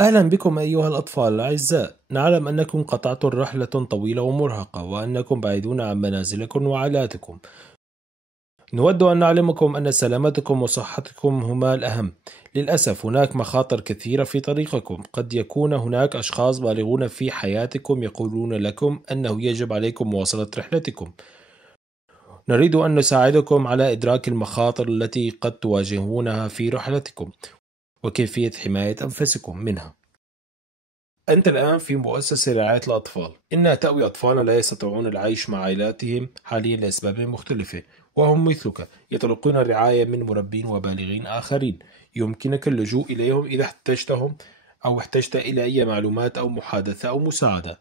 أهلا بكم أيها الأطفال الأعزاء. نعلم أنكم قطعتم رحلة طويلة ومرهقة وأنكم بعيدون عن منازلكم وعائلاتكم. نود أن نعلمكم أن سلامتكم وصحتكم هما الأهم. للأسف هناك مخاطر كثيرة في طريقكم. قد يكون هناك أشخاص بالغون في حياتكم يقولون لكم أنه يجب عليكم مواصلة رحلتكم. نريد أن نساعدكم على إدراك المخاطر التي قد تواجهونها في رحلتكم وكيفية حماية أنفسكم منها. أنت الآن في مؤسسة رعاية الأطفال. إنها تأوي أطفالا لا يستطيعون العيش مع عائلاتهم حاليا لأسباب مختلفة، وهم مثلك يتلقون الرعاية من مربين وبالغين آخرين. يمكنك اللجوء إليهم إذا احتجتهم أو احتجت إلى أي معلومات أو محادثة أو مساعدة.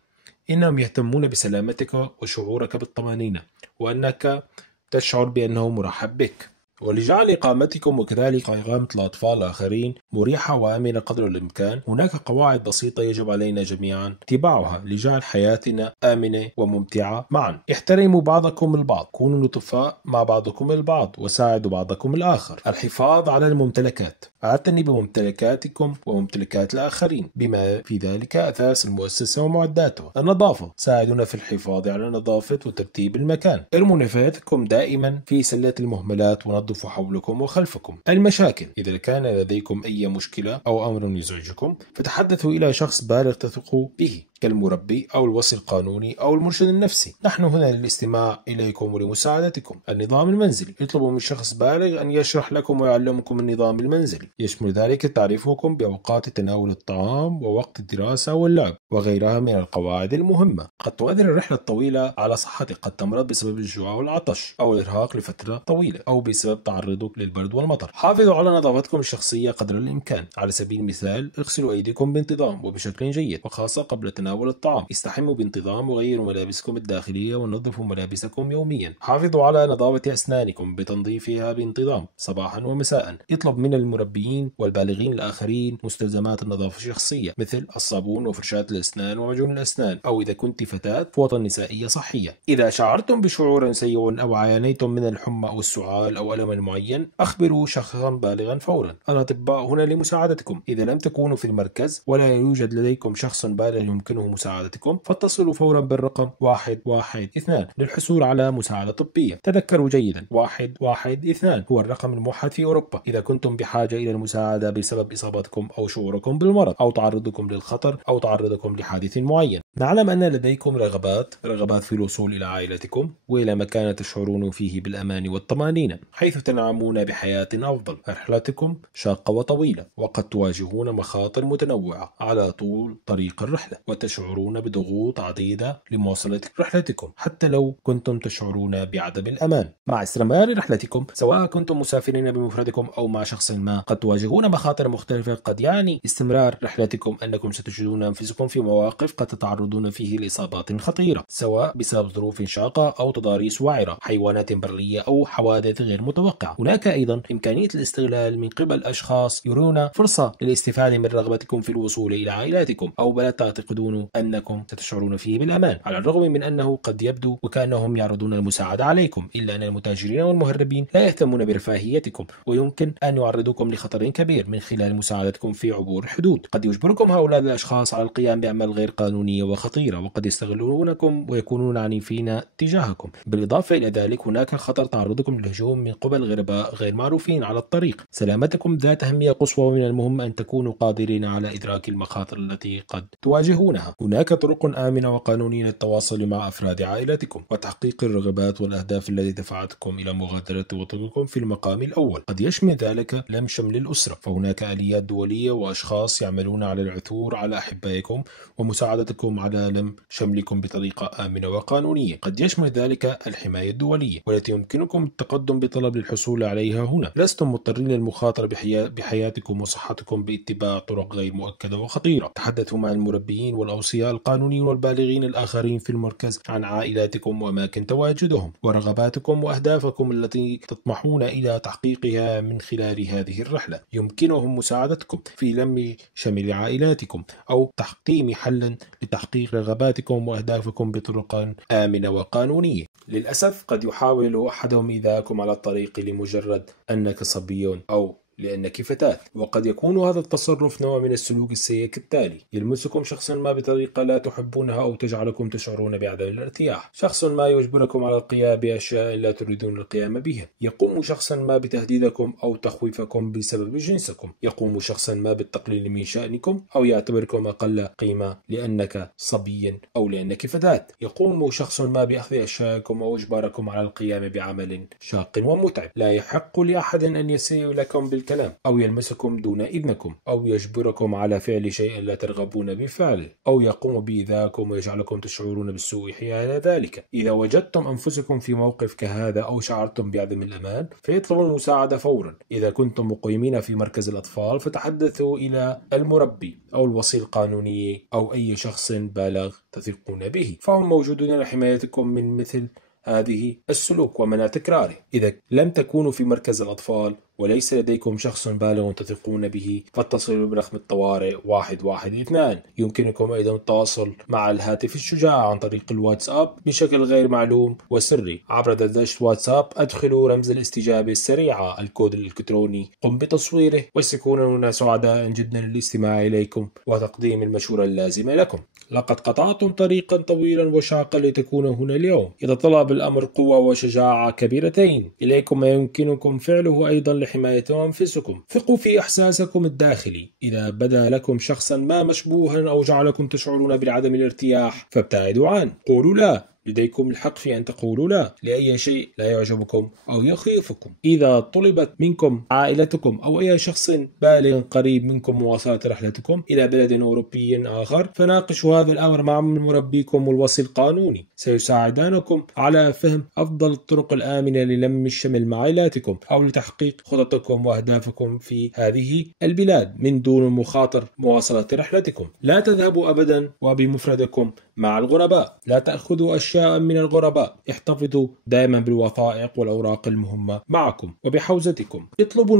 إنهم يهتمون بسلامتك وشعورك بالطمأنينة وأنك تشعر بأنه مرحب بك. ولجعل إقامتكم وكذلك إقامة الأطفال الآخرين مريحة وآمنة قدر الإمكان، هناك قواعد بسيطة يجب علينا جميعا اتباعها لجعل حياتنا آمنة وممتعة معا. احترموا بعضكم البعض، كونوا لطفاء مع بعضكم البعض، وساعدوا بعضكم الآخر. الحفاظ على الممتلكات، اعتني بممتلكاتكم وممتلكات الآخرين بما في ذلك أثاث المؤسسة ومعداتها. النظافة، ساعدونا في الحفاظ على نظافة وترتيب المكان. ارموا نفاياتكم دائما في سلة المهملات ونظفوا حولكم وخلفكم. المشاكل، إذا كان لديكم أي مشكلة أو أمر يزعجكم فتحدثوا إلى شخص بالغ تثقوا به كالمربي أو الوصي القانوني أو المرشد النفسي. نحن هنا للاستماع إليكم ولمساعدتكم. النظام المنزلي، اطلبوا من شخص بالغ أن يشرح لكم ويعلمكم النظام المنزلي. يشمل ذلك تعريفكم بأوقات تناول الطعام ووقت الدراسة واللعب وغيرها من القواعد المهمة. قد تؤثر الرحلة الطويلة على صحتك. قد تمرض بسبب الجوع والعطش أو الإرهاق لفترة طويلة أو بسبب تعرضك للبرد والمطر. حافظوا على نظافتكم الشخصية قدر الإمكان. على سبيل المثال، اغسلوا أيديكم بانتظام وبشكل جيد، وخاصة قبل تناول الطعام. استحموا بانتظام وغيروا ملابسكم الداخلية ونظفوا ملابسكم يوميا. حافظوا على نظافة أسنانكم بتنظيفها بانتظام صباحا ومساء. اطلب من المربيين والبالغين الآخرين مستلزمات النظافة الشخصية مثل الصابون وفرشاة الأسنان ومعجون الأسنان، أو إذا كنت فتاة فوطة نسائية صحية. إذا شعرتم بشعور سيء أو عانيتم من الحمى أو السعال أو ألم معين، أخبروا شخصا بالغا فورا. الأطباء هنا لمساعدتكم. إذا لم تكونوا في المركز ولا يوجد لديكم شخص بالغ يمكنه مساعدتكم، فاتصلوا فورا بالرقم 112 للحصول على مساعدة طبية. تذكروا جيدا، 112 هو الرقم الموحد في أوروبا إذا كنتم بحاجة إلى المساعدة بسبب إصابتكم أو شعوركم بالمرض أو تعرضكم للخطر أو تعرضكم لحادث معين. نعلم أن لديكم رغبات في الوصول إلى عائلتكم وإلى مكان تشعرون فيه بالأمان والطمأنينة، حيث تنعمون بحياة أفضل. رحلتكم شاقة وطويلة، وقد تواجهون مخاطر متنوعة على طول طريق الرحلة، وتشعرون بضغوط عديدة لمواصلة رحلتكم حتى لو كنتم تشعرون بعدم الأمان. مع استمرار رحلتكم، سواء كنتم مسافرين بمفردكم أو مع شخص ما، قد تواجهون مخاطر مختلفة. قد يعني استمرار رحلتكم أنكم ستجدون أنفسكم في مواقف قد تتعرضون فيه لإصابات خطيرة، سواء بسبب ظروف شاقة أو تضاريس وعرة، حيوانات برية أو حوادث غير متوقعة. هناك أيضا إمكانية الاستغلال من قبل أشخاص يرون فرصة للاستفادة من رغبتكم في الوصول إلى عائلاتكم أو بلد تعتقدون أنكم ستشعرون فيه بالأمان، على الرغم من أنه قد يبدو وكأنهم يعرضون المساعدة عليكم. إلا أن المتاجرين والمهربين لا يهتمون برفاهيتكم، ويمكن أن يعرضوكم لخطر كبير من خلال مساعدتكم في عبور الحدود. قد يجبركم هؤلاء الأشخاص على القيام بأعمال غير قانونية وخطيرة، وقد يستغلونكم ويكونون عنيفين تجاهكم. بالإضافة إلى ذلك، هناك خطر تعرضكم للهجوم من قبل غرباء غير معروفين على الطريق. سلامتكم ذات أهمية قصوى، ومن المهم أن تكونوا قادرين على إدراك المخاطر التي قد تواجهونها. هناك طرق آمنة وقانونية للتواصل مع أفراد عائلتكم وتحقيق الرغبات والأهداف التي دفعتكم إلى مغادرة وطنكم في المقام الأول. قد يشمل ذلك لم شمل الأسرة، فهناك آليات دولية وأشخاص يعملون على العثور على أحبائكم ومساعدتكم على لم شملكم بطريقة آمنة وقانونية. قد يشمل ذلك الحماية الدولية، والتي يمكنكم التقدم بطلب للحصول عليها هنا. لستم مضطرين للمخاطرة بحياتكم وصحتكم باتباع طرق غير مؤكدة وخطيرة. تحدثوا مع المربيين والأوصياء القانونيين والبالغين الآخرين في المركز عن عائلاتكم وأماكن تواجدهم ورغباتكم وأهدافكم التي تطمحون إلى تحقيقها من خلال هذه الرحلة. يمكنهم مساعدتكم في لم شمل عائلاتكم أو تحقيم حل لتحقيق رغباتكم وأهدافكم بطرق آمنة وقانونية. للأسف قد يحاول أحدهم إيذاءكم على الطريق لمجرد أنك صبي أو لأنك فتاة. وقد يكون هذا التصرف نوع من السلوك السيء كالتالي: يلمسكم شخص ما بطريقة لا تحبونها أو تجعلكم تشعرون بعدم الارتياح. شخص ما يجبركم على القيام بأشياء لا تريدون القيام بها. يقوم شخص ما بتهديدكم أو تخويفكم بسبب جنسكم. يقوم شخص ما بالتقليل من شأنكم أو يعتبركم أقل قيمة لأنك صبي أو لأنك فتاة. يقوم شخص ما بأخذ أشياءكم أو إجباركم على القيام بعمل شاق ومتعب. لا يحق لأحد أن يسيء لكم بالكلام أو يلمسكم دون إذنكم أو يجبركم على فعل شيء لا ترغبون بفعله أو يقوم بإيذائكم ويجعلكم تشعرون بالسوء حيال ذلك. إذا وجدتم أنفسكم في موقف كهذا أو شعرتم بعدم الأمان فاطلبوا المساعدة فورا. إذا كنتم مقيمين في مركز الأطفال فتحدثوا إلى المربي أو الوصي القانوني أو أي شخص بالغ تثقون به، فهم موجودون لحمايتكم من مثل هذه السلوك ومنع تكراره. إذا لم تكونوا في مركز الأطفال وليس لديكم شخص بالغ تثقون به فاتصلوا برقم الطوارئ 112. يمكنكم أيضا التواصل مع الهاتف الشجاع عن طريق الواتساب بشكل غير معلوم وسري. عبر دردشة واتساب أدخلوا رمز الاستجابة السريعة الكود الإلكتروني، قم بتصويره وسيكونون سعداء جدا للاستماع إليكم وتقديم المشورة اللازمة لكم. لقد قطعتم طريقا طويلا وشاقا لتكونوا هنا اليوم. يتطلب الأمر قوة وشجاعة كبيرتين. إليكم ما يمكنكم فعله أيضا لحماية أنفسكم. ثقوا في إحساسكم الداخلي. إذا بدا لكم شخصا ما مشبوها أو جعلكم تشعرون بعدم الارتياح فابتعدوا عنه. قولوا لا. لديكم الحق في أن تقولوا لا لأي شيء لا يعجبكم أو يخيفكم. إذا طلبت منكم عائلتكم أو أي شخص بالغ قريب منكم مواصلة رحلتكم إلى بلد أوروبي آخر فناقشوا هذا الأمر مع مربيكم والوصي القانوني. سيساعدانكم على فهم أفضل الطرق الآمنة للم الشمل مع عائلاتكم أو لتحقيق خططكم وأهدافكم في هذه البلاد من دون مخاطر مواصلة رحلتكم. لا تذهبوا أبدا وبمفردكم مع الغرباء. لا تأخذوا أشياء من الغرباء. احتفظوا دائما بالوثائق والأوراق المهمة معكم وبحوزتكم. اطلبوا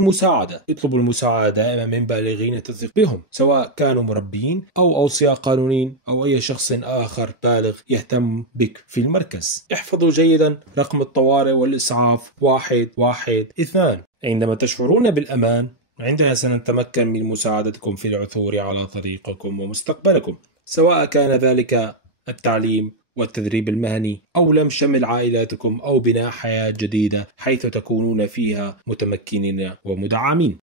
المساعدة دائما من بالغين تثق بهم، سواء كانوا مربيين أو أوصياء قانونيين أو أي شخص آخر بالغ يهتم بك في المركز. احفظوا جيدا رقم الطوارئ والإسعاف 112. عندما تشعرون بالأمان عندها سنتمكن من مساعدتكم في العثور على طريقكم ومستقبلكم، سواء كان ذلك التعليم والتدريب المهني أو لم شمل عائلاتكم أو بناء حياة جديدة حيث تكونون فيها متمكنين ومدعمين.